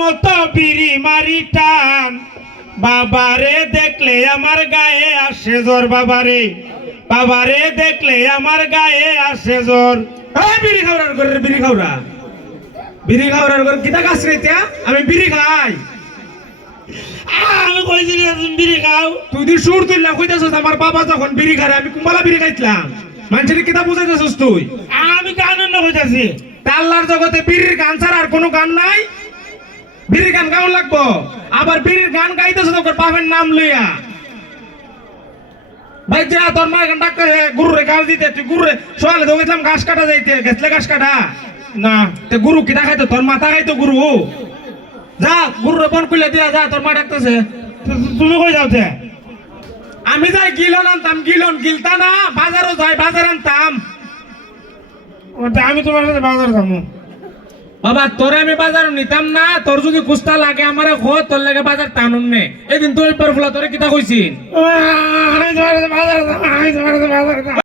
মতো বিড়ি মারি টান। বাবারে দেখলে আমার গায়ে আসে জ্বর বাবারে। বাবারে দেখলে আমার গায়ে আসে এই বিড়ি খাওয়ার করে বিড়ি খাওয়া বিড়ি খাওয়ার করে কিতা খাইতে আমি বিড়ি খাই। আমি কইছি বিড়ি খাও। তুই দি সুর তুললাম কইতাছস আমার বাবা যখন বিড়ি খায় আমি কুম্বালা বিড়ি খাইছিলাম মানুষের কিতা বুঝাইতেছস তুই? আমি গান না কইতাছি। আল্লাহর জগতে বিড়ির গান ছাড়া আর কোনো গান নাই? বিড়ির গান গাওয়া লাগবো? আবার বিড়ির গান গাইতেছে তোর বাপের নাম লইয়া। ভাই যা তোর মা গান ডাক্তার গুরু রে গাল দিতে তুই গুরু রে সোয়ালে তো গেছিলাম ঘাস কাটা যাইতে গেছলে ঘাস কাটা? না তে গুরু কিটা খাইতো তোর মাথা খাইতো গুরু। যা গুরু রে বন খুলে দিয়া যা তোর মা ডাকতেছে। তো- তো- তুমি কই যাওতে আমি যাই গিলন আনতাম গিলন গিলতা না বাজারও যাই বাজার আনতাম। আমি তোমার সাথে বাজার যাব। বাবা তোরে আমি বাজার নিতাম না তোর যদি কুস্তা লাগে আমার ঘর তোর লাগে বাজার টানুন নে এদিন তুই পর ফুলা তোরে কিতা কইছি